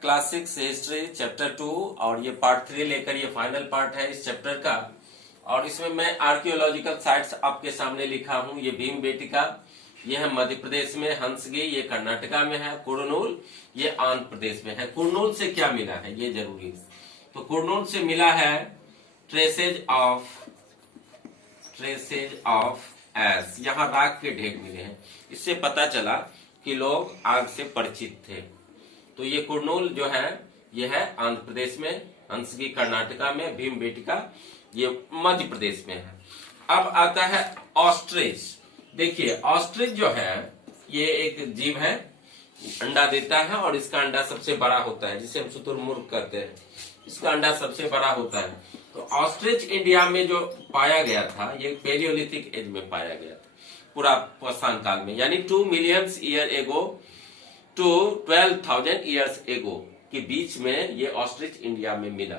Class 6 history chapter 2 और ये part 3 लेकर ये फाइनल पार्ट है इस चैप्टर का। और इसमें मैं आर्कियोलॉजिकल साइट्स आपके सामने लिखा हूँ। ये भीमबेटका, ये है मध्य प्रदेश में, हंसगी ये कर्नाटका में है, कुरनूल ये आंध्र प्रदेश में है। कुरनूल से क्या मिला है ये जरूरी है। तो कुरनूल से मिला है ट्रेसेज ऑफ एस, यहाँ राख के ढेर मिले हैं। इससे पता चला कि लोग आग से परिचित थे। तो ये कुरनूल जो है ये है आंध्र प्रदेश में, हंसगी कर्नाटका में, भीमबेटका ये मध्य प्रदेश में है। अब आता है ऑस्ट्रिच। देखिए ऑस्ट्रिच जो है ये एक जीव है, अंडा देता है और इसका अंडा सबसे बड़ा होता है, जिसे हम शुतुरमुर्ग कहते हैं। इसका अंडा सबसे बड़ा होता है। तो ऑस्ट्रिच इंडिया में जो पाया गया था ये पेलियोलिथिक एज में पाया गया था, पूरा पाषाण काल में, यानी 2 million year ago to 12,000 years ago के बीच में ये ऑस्ट्रिच इंडिया में मिला।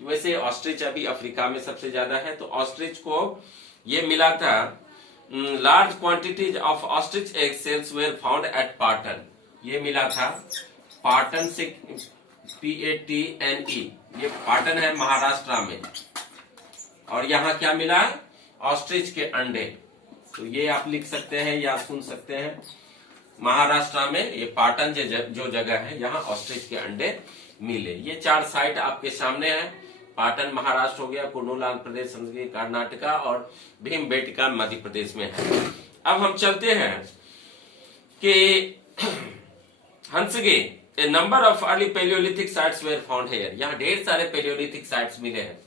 वैसे ऑस्ट्रिच अभी अफ्रीका में सबसे ज्यादा है। तो ऑस्ट्रिच को ये मिला था। Large quantities of ostrich egg cells were found at Patan, ये मिला था पाटन से, PATNE, ये पाटन है महाराष्ट्र में। और यहाँ क्या मिला? ऑस्ट्रिच के अंडे। तो ये आप लिख सकते हैं या सुन सकते हैं, महाराष्ट्र में ये पाटन जो जगह है यहाँ ऑस्ट्रिच के अंडे मिले। ये 4 साइट आपके सामने है। पाटन महाराष्ट्र हो गया, कुरनूल आंध्र प्रदेश, हंसगी कर्नाटका और भीमबेटका मध्य प्रदेश में है। अब हम चलते हैं कि Hunsgi, a number of early palaeolithic sites were found here, यहाँ ढेर सारे पेलियोलिथिक साइट्स मिले हैं।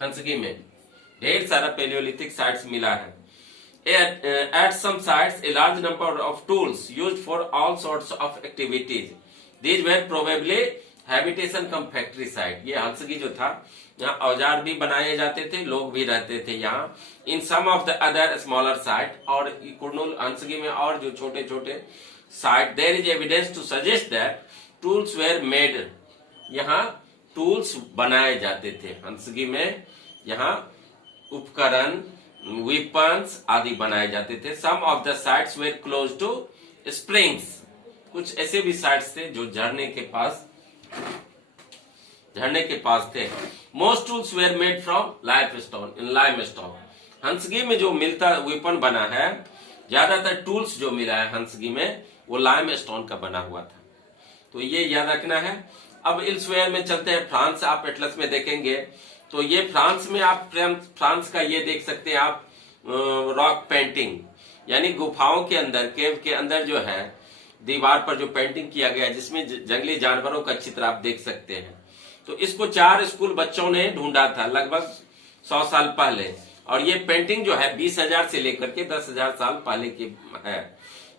हंसगी में ढेर सारा पेलियोलिथिक साइट्स मिला है। At some sites, a large number of tools used for all sorts of activities. These were probably habitation cum factory site. ये हंसगी जो था यहाँ औजार भी बनाए जाते थे, लोग भी रहते थे यहाँ। In some of the other smaller site, और कुरनूल हंसगी में और जो छोटे छोटे site, there is evidence to suggest that tools were made. यहाँ टूल्स बनाए जाते थे हंसगी में, यहाँ उपकरण, वेपन्स आदि बनाए जाते थे। Some of the sites were close to springs, कुछ ऐसे भी साइट्स थे जो झरने के पास थे। Most tools were made from limestone. Hunsgi में जो मिलता वेपन बना है, ज्यादातर टूल्स जो मिला है हंसगी में वो लाइमस्टोन का बना हुआ था। तो ये याद रखना है। अब इल्सवेयर में चलते हैं। फ्रांस आप एटलस में देखेंगे तो ये फ्रांस में आप फ्रांस का ये देख सकते हैं आप, रॉक पेंटिंग, यानी गुफाओं के अंदर, केव के अंदर जो है दीवार पर जो पेंटिंग किया गया है जिसमें जंगली जानवरों का चित्र आप देख सकते हैं। तो इसको 4 स्कूल बच्चों ने ढूंढा था लगभग 100 साल पहले। और ये पेंटिंग जो है 20,000 से लेकर के 10,000 साल पहले की है।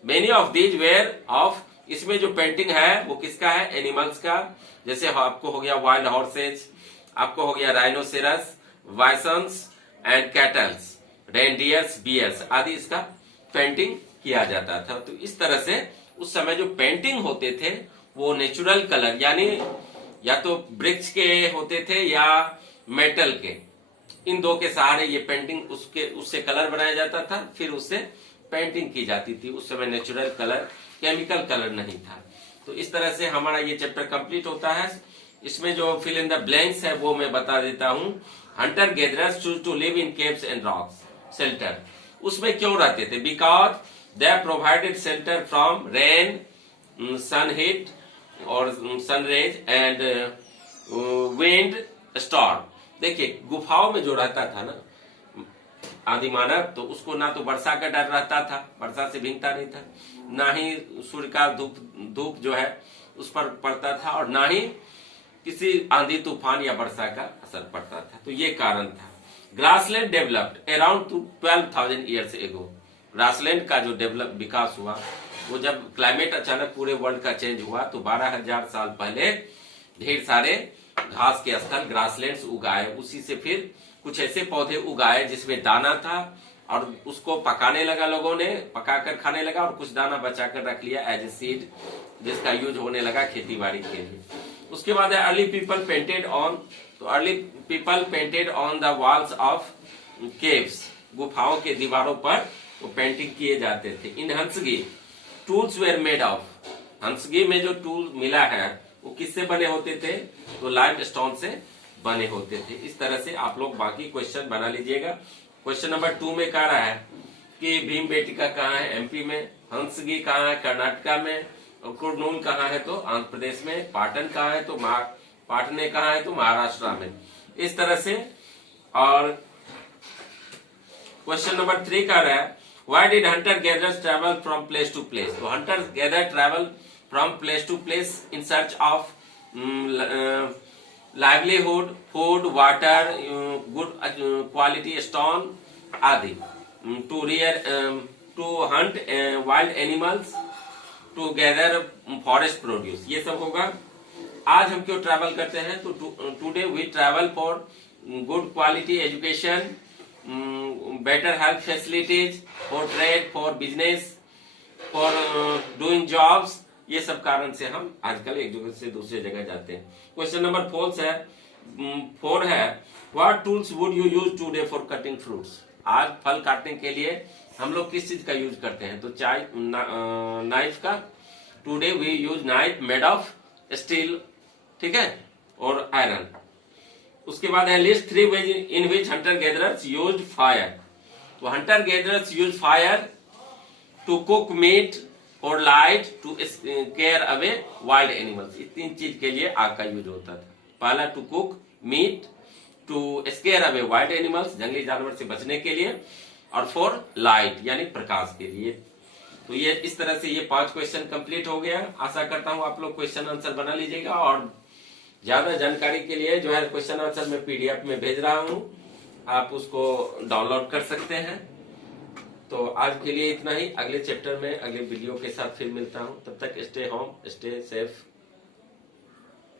Many of these where of, इसमें जो पेंटिंग है वो किसका है? एनिमल्स का। जैसे आपको हो गया वाइल्ड हॉर्सेज, आपको हो गया rhinoceros, bisons and cattles, reindeers, bears आदि इसका पेंटिंग किया जाता था। तो इस तरह से उस समय जो पेंटिंग होते थे वो नेचुरल कलर, यानी या तो वृक्ष के होते थे या मेटल के, इन दो के सहारे ये पेंटिंग उससे कलर बनाया जाता था, फिर उससे पेंटिंग की जाती थी। उस समय नेचुरल कलर, केमिकल कलर नहीं था। तो इस तरह से हमारा ये चैप्टर कंप्लीट होता है। इसमें जो फिल इन द ब्लैंक्स है वो मैं बता देता हूँ। Hunter gatherers choose to live in caves and rocks shelter. उसमें क्यों रहते थे? Because they provided shelter from rain, sun heat और sun rays and wind storm. देखिए गुफाओं में जो रहता था ना आदि मानव, तो उसको ना तो वर्षा का डर रहता था, वर्षा से भीगता नहीं था, ना ही सूर्य का धूप जो है उस पर पड़ता था, और ना ही किसी आंधी तूफान या वर्षा का असर पड़ता था। तो ये कारण था। ग्रासलैंड डेवलप्ड अराउंड 12,000 ईयर्स एगो। ग्रासलैंड का जो विकास हुआ वो जब क्लाइमेट अचानक पूरे वर्ल्ड का चेंज हुआ तो 12,000 साल पहले ढेर सारे घास के स्थल, ग्रासलैंड्स उगाए। उसी से फिर कुछ ऐसे पौधे उगाए जिसमें दाना था और उसको पकाने लगा, लोगों ने पकाकर खाने लगा, और कुछ दाना बचाकर रख लिया एज ए सीड, जिसका यूज होने लगा खेती बाड़ी के लिए। उसके बाद है अर्ली पीपल पेंटेड ऑन, तो early people painted on the walls of caves, गुफाओं के दीवारों पर वो पेंटिंग किए जाते थे। इन हंसगी टूल्स वेर मेड ऑफ, हंसगी में जो टूल मिला है वो किससे बने होते थे? तो लाइम स्टोन से बने होते थे। इस तरह से आप लोग बाकी क्वेश्चन बना लीजिएगा। क्वेश्चन नंबर 2 में कह रहा है कि भीमबेटका कहाँ है? एमपी में। हंसगी कहाँ है? कर्नाटका में। और कुरनूल कहाँ है? तो आंध्र प्रदेश में। पाटन कहाँ है? तो पाटने कहाँ है? तो महाराष्ट्र में। इस तरह से। और क्वेश्चन नंबर 3 कह रहा है why did hunter gatherers travel from place to place? तो hunter gather travel from place to place in search of livelihood, food, water, good quality stone आदि, to hunt wild animals, to gather forest produce. ये सब होगा। आज हम क्यों travel करते हैं? तो today we travel for good quality education, better health facilities, for trade, for business, for doing jobs. ये सब कारण से हम आजकल एक जगह से दूसरी जगह जाते हैं। क्वेश्चन नंबर 4 है what tools would you use today for cutting fruits? आज फल काटने के लिए हम लोग किस चीज का यूज करते हैं? तो नाइफ का। Today we use knife made of steel, ठीक है, और आयरन। उसके बाद है list 3 ways in which hunter gatherers used fire. तो hunter gatherers use fire to cook meat, for light, to scare away wild animals. इस 3 चीज के लिए आग का यूज होता था। पहला to cook meat, to scare away wild animals, जंगली जानवर से बचने के लिए, और फॉर लाइट यानी प्रकाश के लिए। तो ये इस तरह से ये 5 क्वेश्चन कंप्लीट हो गया। आशा करता हूं आप लोग क्वेश्चन आंसर बना लीजिएगा। और ज्यादा जानकारी के लिए जो है क्वेश्चन आंसर मैं पीडीएफ में भेज रहा हूं, आप उसको डाउनलोड कर सकते हैं। तो आज के लिए इतना ही। अगले चैप्टर में अगले वीडियो के साथ फिर मिलता हूं। तब तक स्टे होम, स्टे सेफ।